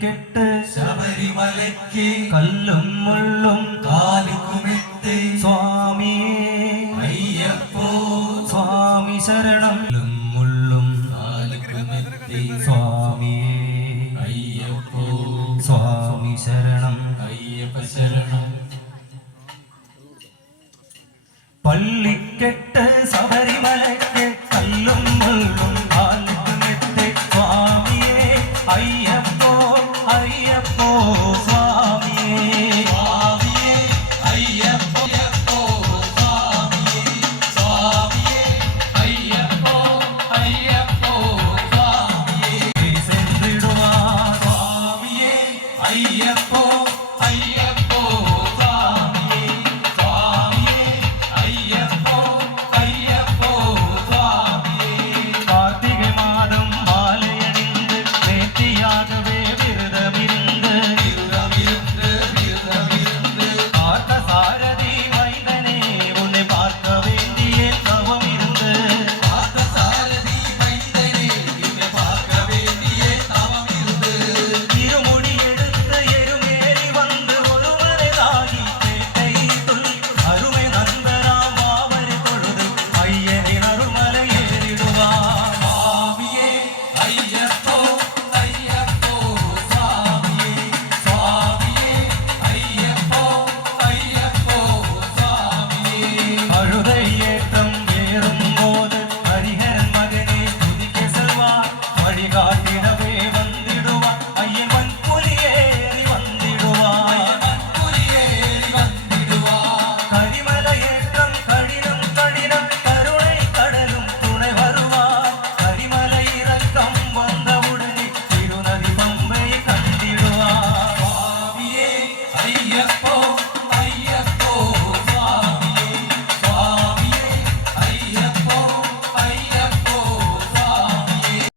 പള്ളിക്കെട്ട് ശബരിമലയ്ക്ക് കല്ലും മുള്ളും കാലുകുമെത്ത് സ്വാമിയേ അയ്യപ്പോ സ്വാമി ശരണം മുള്ളും കാലുകുമെത്ത് സ്വാമിയേ അയ്യപ്പോ സ്വാമി ശരണം അയ്യപ്പ ശരണം. പള്ളിക്കെട്ട് ശബരിമലയ്ക്ക് കല്ലും മുള്ളും കാലുകുമെത്ത് സ്വാമിയേ അയ്യപ്പോ അയ്യപ്പോ സ്വാമിയേ സ്വാമിയേ അയ്യപ്പോ സ്വാമിയേ സ്വാമിയേ അയ്യപ്പോ അയ്യപ്പോ സ്വാമിയേ സെന്തിടുവാ സ്വാമിയേ അയ്യപ്പോ